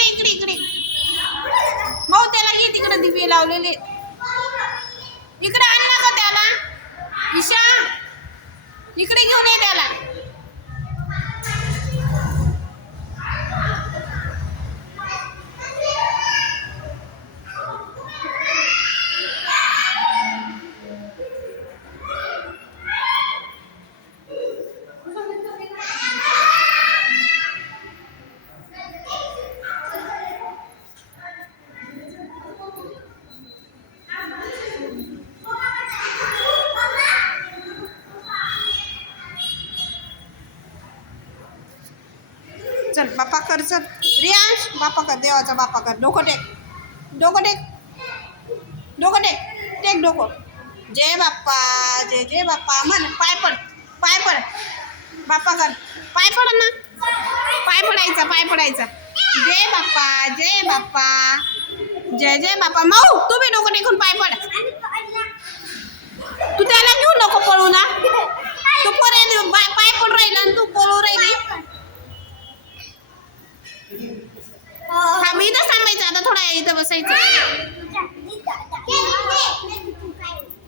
इकडे इकडे इकडे. भाऊ त्याला घे तिकडे दिवे लावलेले. इकडे आण ना त्याला. ईशा इकडे घेऊन ये त्याला. बापा कर चल. रियांश बापा कर देवाचा बापा कर डोकं टेक. डोकं टेक. डोकं टेक. टेक डोकं. जय बाप्पा जय जय बाप्पा. म्हण पाय पड. पाय पड. बाप्पा कर पाय पड ना. पाय पडायचा पाय पडायचा. जय बाप्पा जय बाप्पा. जय जय बाप्पा. माऊ तू बी डोकं टेकून पाय पड. तू त्याला घेऊ नको पळू ना. तू पळे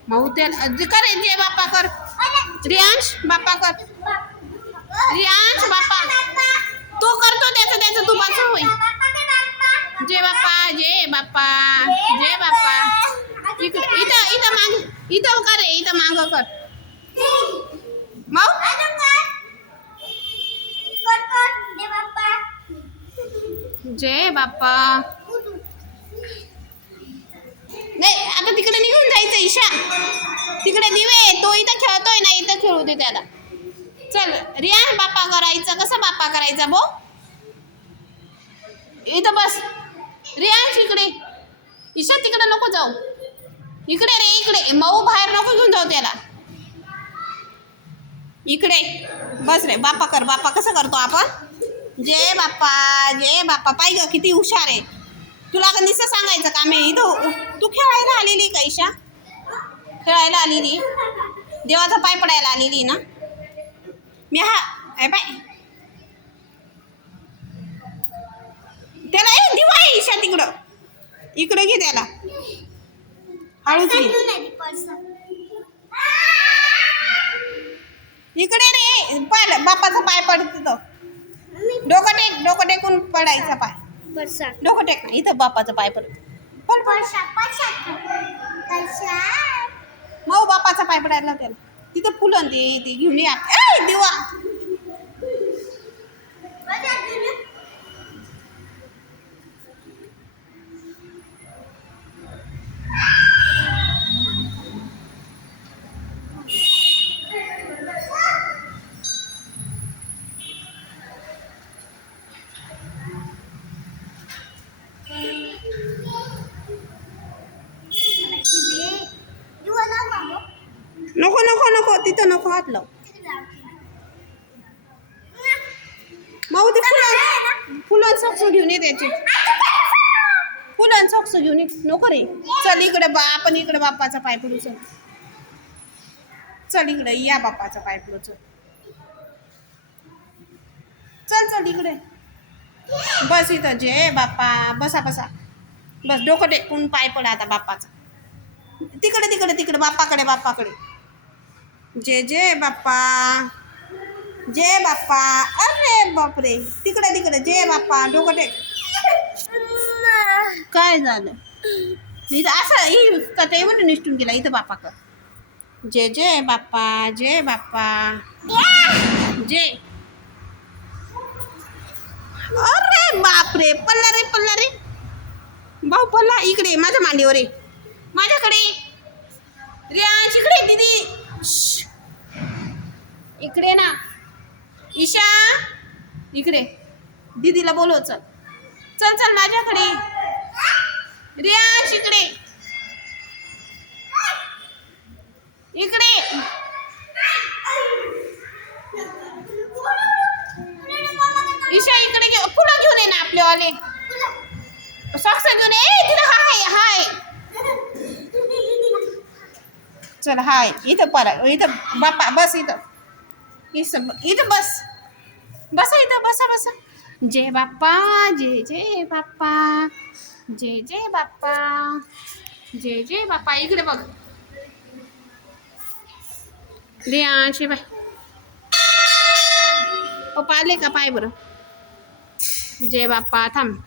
माऊ त्याला कर जय बाप्पा कर. रियांश बाप्पा कर. रियांश बाप्पा. तो करतो त्याचं त्याचं तू बस होईल. जय बाप्पा जय बाप्पा जय बाप्पा. इथं इथं माग इथं कर रे, इथं माग कर. माऊ जय बाप्पा. नाही आता तिकडे निघून जायचं ईशा. तिकडे दिवे तो इथं खेळतोय ना इथं खेळू दे त्याला. चल रिया बाप्पा करायचा. कसा बाप्पा करायचा भो इथं बस. रिया इकडे. ईशा तिकडे नको जाऊ. इकडे रे इकडे. मऊ बाहेर नको घेऊन जाऊ त्याला. इकडे. बस रे बाप्पा कर बाप्पा कसं करतो आपण? जय बाप्पा जय बाप्पा पाय किती हुशार आहे. तुला का सांगायचं काम आहे इथं तू खेळायला आलेली का ईशा? खेळायला आलेली? देवाचा पाय पडायला आलेली ना? मी हा आहे पाय त्याला ए दिवा आहे ईशा तिकडं. इकडं घे त्याला. हळूच इकडे रे पाय बापाचा पाय पडतो तो. डोकं टेक डोकं टेकून पडायचा पाय. डोकं टेक इथं बापाचा पाय पड मऊ बापाचा पाय पडायला त्याला तिथं फुलं ते ते घेऊन या. देवा दिवा! तिथं नको हात लाव. माऊ ते फुलं. फुलं सॉक्स घेऊन ये त्याची. फुलं सॉक्स घेऊन ये. नको रे. चल इकडे बा आपण इकडे बाप्पाचा पाय पडू चल. चल इकडे या बाप्पाचा पाय पडू चल. चल चल इकडे. बस इथं जे बाप्पा बसा बसा. बस डोकं टेकून पाय पडा आता बाप्पाचा. तिकडे तिकडे तिकडे बाप्पाकडे बाप्पाकडे. जे जे बाप्पा. जे बाप्पा. अरे बापरे. तिकडे तिकडे. जे बाप्पा. डोकं टेक. काय झालं? इथं असं ही कथेवर निष्ठून गेला इथं बाप्पा कर जे जय बाप्पा. जे बाप्पा. जे अरे बापरे. पल्ला रे पल्ला रे. भाऊ पल्ला. इकडे माझ्या मांडीवर आहे माझ्याकडे रे इकडे दिदी. इकडे ना. ईशा. इकडे. दीदीला बोलव चल. चल चल माझ्याकडे. रियाश इकडे. इकडे. ईशा इकडे घेऊ पुढं घेऊन ये ना आपले वाले. सॉक्स घेऊन ये. तिथं हाय हाय. चल हाय. इथं पर इथं बापा बस इथं. इथं इथं बस. बसा इथं बसा बसा. जय बाप्पा जय जय बाप्पा. जय जय बाप्पा. जय जय बाप्पा इकडे बघ. रियांशी बाय पप्पा आले का पाय बरं? जय बाप्पा थांब.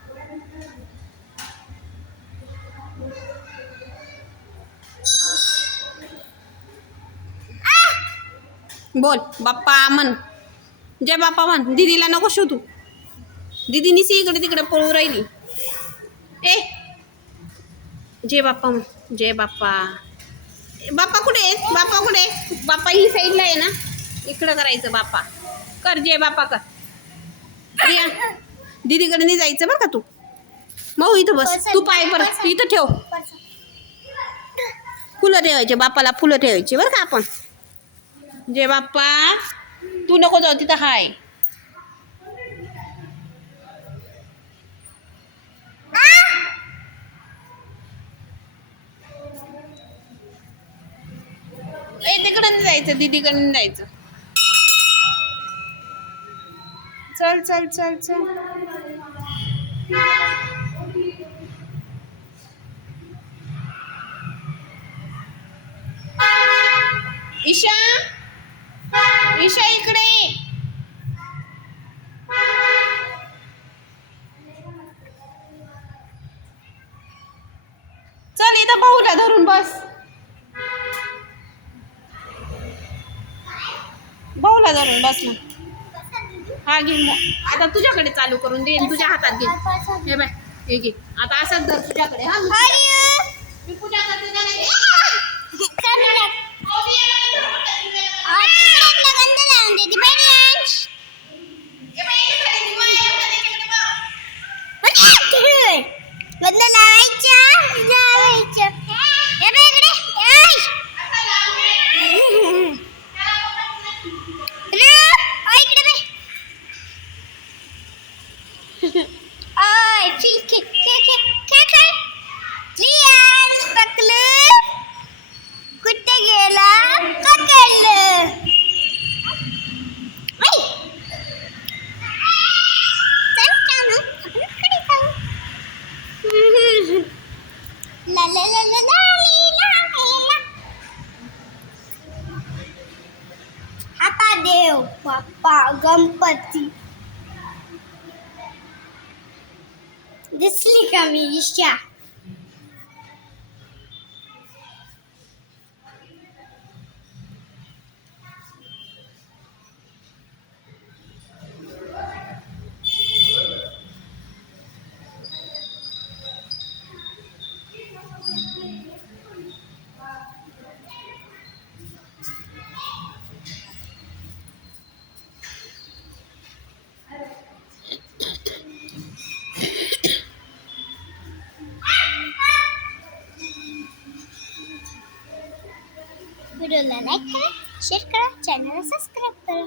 बोल बाप्पा म्हण. जय बाप्पा म्हण दीदीला नको शोधू. दीदी निसी इकडे तिकडे पळू राहिली. ए! जय बाप्पा म्हण जय बाप्पा. बाप्पा कुठे बाप्पा कुठे? बाप्पा ही साईडला आहे ना? इकडं करायचं बाप्पा. कर जय बाप्पा कर. रिया दीदीकडे नाही जायचं बरं का तू? मऊ इथं बस. तू पाय परत. इथं ठेव. फुलं ठेवायचे बाप्पाला फुलं ठेवायची बरं का आपण. जे बाप्पा तू नको जाऊ तिथं हाय. तिकडं जायचं दीदीकडून जायचं. चल चल चल चल. ईशा! ईशा इकडे ये. चल इथं भाऊला धरून बस. भाऊला धरून बस ना. हा घे आता तुझ्याकडे चालू करून दे तुझ्या हातात घे. हे बाय हे घे. आता असंच धर तुझ्याकडे. हा मी पूजा करते Hatadeo, Papa Gampati. This is the व्हिडिओला लाईक करा शेअर करा चॅनलला सबस्क्राईब करा.